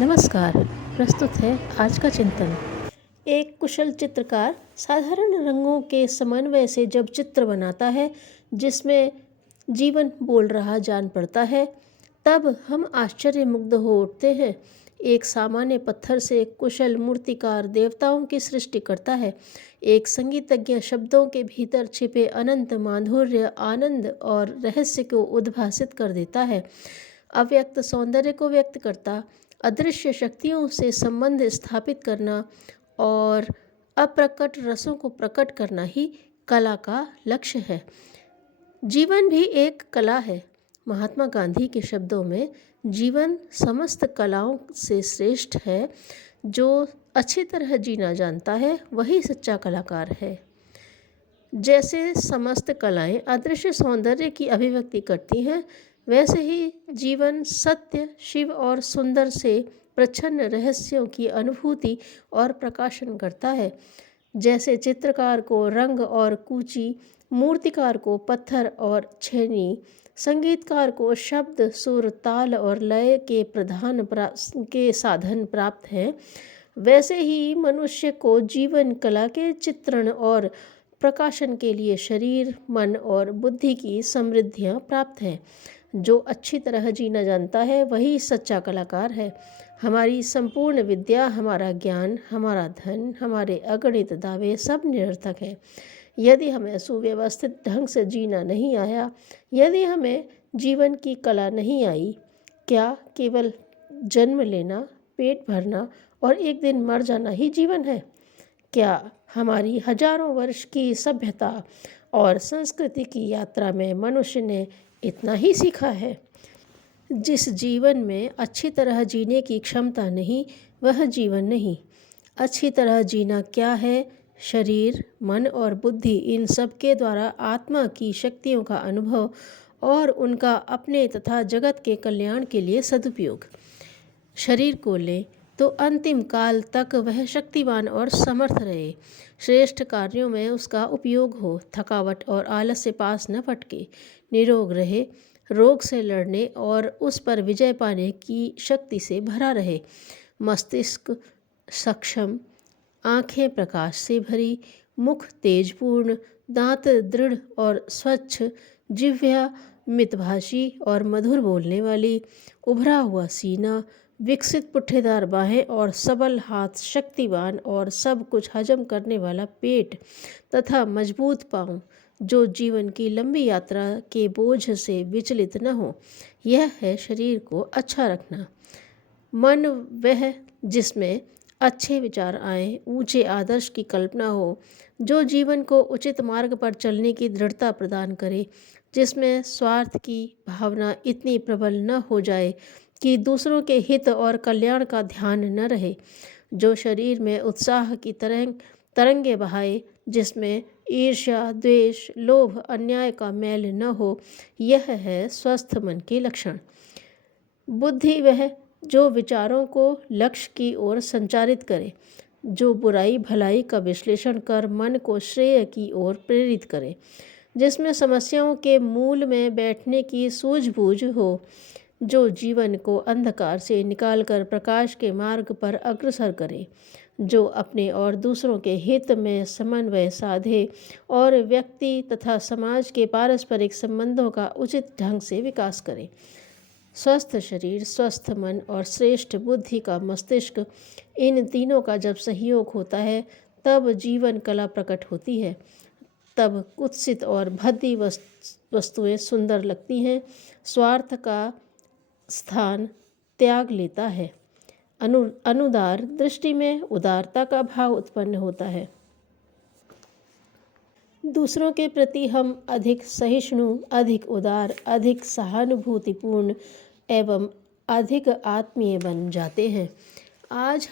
नमस्कार। प्रस्तुत है आज का चिंतन। एक कुशल चित्रकार साधारण रंगों के समन्वय से जब चित्र बनाता है जिसमें जीवन बोल रहा जान पड़ता है, तब हम आश्चर्यमुग्ध हो उठते हैं। एक सामान्य पत्थर से एक कुशल मूर्तिकार देवताओं की सृष्टि करता है। एक संगीतज्ञ शब्दों के भीतर छिपे अनंत माधुर्य, आनंद और रहस्य को उद्भासित कर देता है। अव्यक्त सौंदर्य को व्यक्त करता, अदृश्य शक्तियों से संबंध स्थापित करना और अप्रकट रसों को प्रकट करना ही कला का लक्ष्य है। जीवन भी एक कला है। महात्मा गांधी के शब्दों में, जीवन समस्त कलाओं से श्रेष्ठ है। जो अच्छी तरह जीना जानता है वही सच्चा कलाकार है। जैसे समस्त कलाएं अदृश्य सौंदर्य की अभिव्यक्ति करती हैं, वैसे ही जीवन सत्य, शिव और सुंदर से प्रच्छन्न रहस्यों की अनुभूति और प्रकाशन करता है। जैसे चित्रकार को रंग और कूची, मूर्तिकार को पत्थर और छेनी, संगीतकार को शब्द, सुर, ताल और लय के साधन प्राप्त हैं, वैसे ही मनुष्य को जीवन कला के चित्रण और प्रकाशन के लिए शरीर, मन और बुद्धि की समृद्धियाँ प्राप्त हैं। जो अच्छी तरह जीना जानता है वही सच्चा कलाकार है। हमारी संपूर्ण विद्या, हमारा ज्ञान, हमारा धन, हमारे अगणित दावे सब निरर्थक हैं यदि हमें सुव्यवस्थित ढंग से जीना नहीं आया, यदि हमें जीवन की कला नहीं आई। क्या केवल जन्म लेना, पेट भरना और एक दिन मर जाना ही जीवन है? क्या हमारी हजारों वर्ष की सभ्यता और संस्कृति की यात्रा में मनुष्य ने इतना ही सीखा है? जिस जीवन में अच्छी तरह जीने की क्षमता नहीं, वह जीवन नहीं। अच्छी तरह जीना क्या है? शरीर, मन और बुद्धि, इन सब के द्वारा आत्मा की शक्तियों का अनुभव और उनका अपने तथा जगत के कल्याण के लिए सदुपयोग। शरीर को लें तो अंतिम काल तक वह शक्तिवान और समर्थ रहे, श्रेष्ठ कार्यों में उसका उपयोग हो, थकावट और आलस से पास न फटके, निरोग रहे, रोग से लड़ने और उस पर विजय पाने की शक्ति से भरा रहे, मस्तिष्क सक्षम, आँखें प्रकाश से भरी, मुख तेजपूर्ण, दांत दृढ़ और स्वच्छ, जिह्वा मितभाषी और मधुर बोलने वाली, उभरा हुआ सीना, विकसित पुट्ठेदार बाहें और सबल हाथ, शक्तिवान और सब कुछ हजम करने वाला पेट तथा मजबूत पांव, जो जीवन की लंबी यात्रा के बोझ से विचलित न हो। यह है शरीर को अच्छा रखना। मन वह जिसमें अच्छे विचार आए, ऊंचे आदर्श की कल्पना हो, जो जीवन को उचित मार्ग पर चलने की दृढ़ता प्रदान करे, जिसमें स्वार्थ की भावना इतनी प्रबल न हो जाए कि दूसरों के हित और कल्याण का ध्यान न रहे, जो शरीर में उत्साह की तरंगे बहाए, जिसमें ईर्ष्या, द्वेष, लोभ, अन्याय का मैल न हो। यह है स्वस्थ मन के लक्षण। बुद्धि वह जो विचारों को लक्ष्य की ओर संचारित करे, जो बुराई भलाई का विश्लेषण कर मन को श्रेय की ओर प्रेरित करे, जिसमें समस्याओं के मूल में बैठने की सूझबूझ हो, जो जीवन को अंधकार से निकालकर प्रकाश के मार्ग पर अग्रसर करे, जो अपने और दूसरों के हित में समन्वय साधे और व्यक्ति तथा समाज के पारस्परिक संबंधों का उचित ढंग से विकास करे। स्वस्थ शरीर, स्वस्थ मन और श्रेष्ठ बुद्धि का मस्तिष्क, इन तीनों का जब सहयोग होता है तब जीवन कला प्रकट होती है। तब कुत्सित और भद्दी वस्तुएं सुंदर लगती हैं। स्वार्थ का स्थान त्याग लेता है। अनुदार दृष्टि में उदारता का भाव उत्पन्न होता है। दूसरों के प्रति हम अधिक सहिष्णु, अधिक उदार, अधिक सहानुभूतिपूर्ण एवं अधिक आत्मीय बन जाते हैं। आज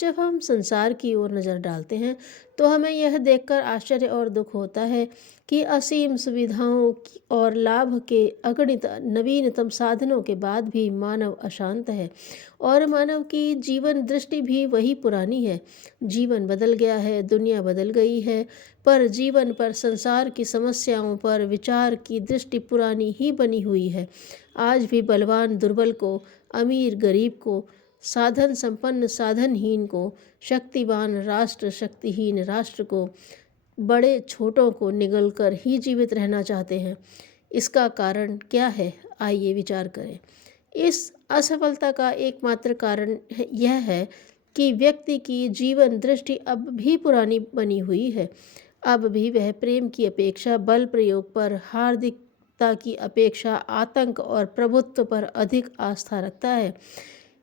जब हम संसार की ओर नज़र डालते हैं तो हमें यह देखकर आश्चर्य और दुख होता है कि असीम सुविधाओं और लाभ के अगणित नवीनतम साधनों के बाद भी मानव अशांत है और मानव की जीवन दृष्टि भी वही पुरानी है। जीवन बदल गया है, दुनिया बदल गई है, पर जीवन पर, संसार की समस्याओं पर विचार की दृष्टि पुरानी ही बनी हुई है। आज भी बलवान दुर्बल को, अमीर गरीब को, साधन संपन्न साधनहीन को, शक्तिवान राष्ट्र शक्तिहीन राष्ट्र को, बड़े छोटों को निगल कर ही जीवित रहना चाहते हैं। इसका कारण क्या है? आइए विचार करें। इस असफलता का एकमात्र कारण यह है कि व्यक्ति की जीवन दृष्टि अब भी पुरानी बनी हुई है। अब भी वह प्रेम की अपेक्षा बल प्रयोग पर, हार्दिकता की अपेक्षा आतंक और प्रभुत्व पर अधिक आस्था रखता है।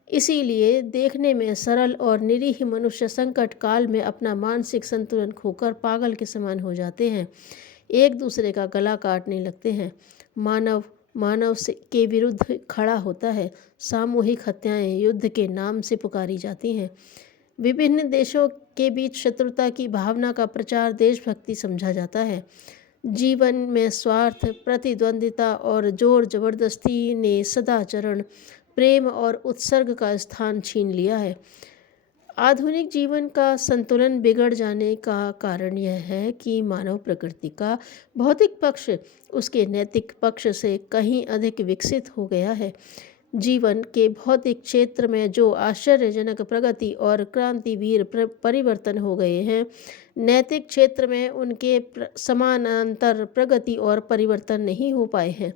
इसीलिए देखने में सरल और निरीह मनुष्य संकट काल में अपना मानसिक संतुलन खोकर पागल के समान हो जाते हैं, एक दूसरे का गला काटने लगते हैं। मानव के विरुद्ध खड़ा होता है। सामूहिक हत्याएं युद्ध के नाम से पुकारी जाती हैं। विभिन्न देशों के बीच शत्रुता की भावना का प्रचार देशभक्ति समझा जाता है। जीवन में स्वार्थ, प्रतिद्वंदिता और जोर जबरदस्ती ने सदाचरण, प्रेम और उत्सर्ग का स्थान छीन लिया है। आधुनिक जीवन का संतुलन बिगड़ जाने का कारण यह है कि मानव प्रकृति का भौतिक पक्ष उसके नैतिक पक्ष से कहीं अधिक विकसित हो गया है। जीवन के भौतिक क्षेत्र में जो आश्चर्यजनक प्रगति और क्रांतिवीर परिवर्तन हो गए हैं, नैतिक क्षेत्र में उनके समानांतर प्रगति और परिवर्तन नहीं हो पाए हैं।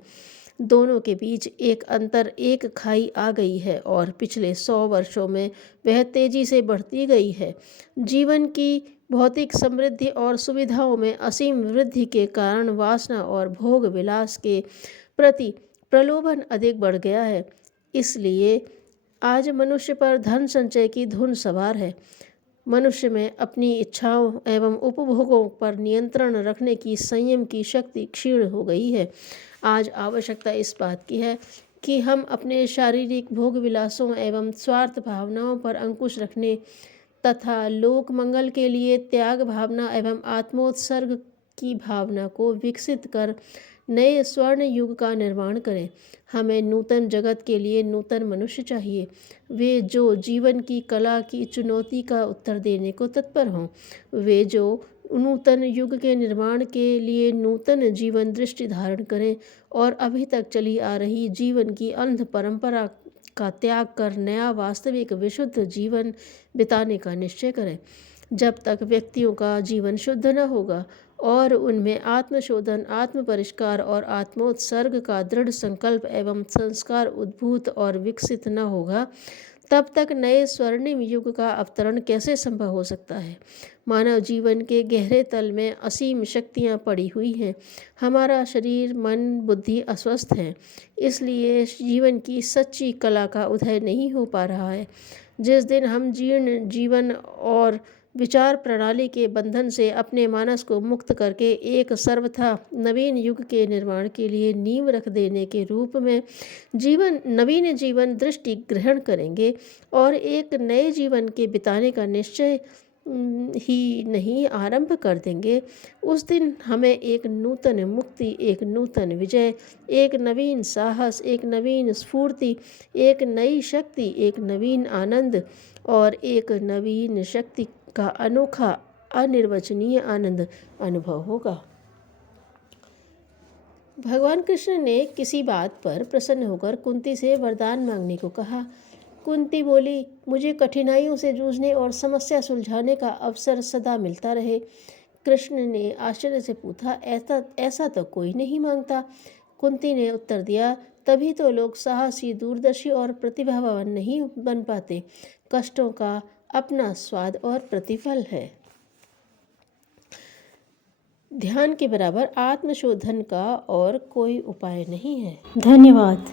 दोनों के बीच एक अंतर, एक खाई आ गई है और पिछले 100 वर्षों में वह तेजी से बढ़ती गई है। जीवन की भौतिक समृद्धि और सुविधाओं में असीम वृद्धि के कारण वासना और भोग विलास के प्रति प्रलोभन अधिक बढ़ गया है। इसलिए आज मनुष्य पर धन संचय की धुन सवार है। मनुष्य में अपनी इच्छाओं एवं उपभोगों पर नियंत्रण रखने की संयम की शक्ति क्षीण हो गई है। आज आवश्यकता इस बात की है कि हम अपने शारीरिक भोग विलासों एवं स्वार्थ भावनाओं पर अंकुश रखने तथा लोक मंगल के लिए त्याग भावना एवं आत्मोत्सर्ग की भावना को विकसित कर नए स्वर्ण युग का निर्माण करें। हमें नूतन जगत के लिए नूतन मनुष्य चाहिए, वे जो जीवन की कला की चुनौती का उत्तर देने को तत्पर हों, वे जो नूतन युग के निर्माण के लिए नूतन जीवन दृष्टि धारण करें और अभी तक चली आ रही जीवन की अंध परंपरा का त्याग कर नया वास्तविक विशुद्ध जीवन बिताने का निश्चय करें। जब तक व्यक्तियों का जीवन शुद्ध न होगा और उनमें आत्मशोधन, आत्म परिष्कार और आत्मोत्सर्ग का दृढ़ संकल्प एवं संस्कार उद्भूत और विकसित न होगा, तब तक नए स्वर्णिम युग का अवतरण कैसे संभव हो सकता है। मानव जीवन के गहरे तल में असीम शक्तियाँ पड़ी हुई हैं। हमारा शरीर, मन, बुद्धि अस्वस्थ हैं, इसलिए जीवन की सच्ची कला का उदय नहीं हो पा रहा है। जिस दिन हम जीर्ण जीवन और विचार प्रणाली के बंधन से अपने मानस को मुक्त करके एक सर्वथा नवीन युग के निर्माण के लिए नींव रख देने के रूप में नवीन जीवन दृष्टि ग्रहण करेंगे और एक नए जीवन के बिताने का निश्चय ही नहीं आरंभ कर देंगे, उस दिन हमें एक नूतन मुक्ति, एक नूतन विजय, एक नवीन साहस, एक नवीन स्फूर्ति, एक नई शक्ति, एक नवीन आनंद और एक नवीन शक्ति का अनोखा अनिर्वचनीय आनंद अनुभव होगा। भगवान कृष्ण ने किसी बात पर प्रसन्न होकर कुंती से वरदान मांगने को कहा। कुंती बोली, मुझे कठिनाइयों से जूझने और समस्या सुलझाने का अवसर सदा मिलता रहे। कृष्ण ने आश्चर्य से पूछा, ऐसा तो कोई नहीं मांगता। कुंती ने उत्तर दिया, तभी तो लोग साहसी, दूरदर्शी और प्रतिभावान नहीं बन पाते। कष्टों का अपना स्वाद और प्रतिफल है। ध्यान के बराबर आत्मशोधन का और कोई उपाय नहीं है। धन्यवाद।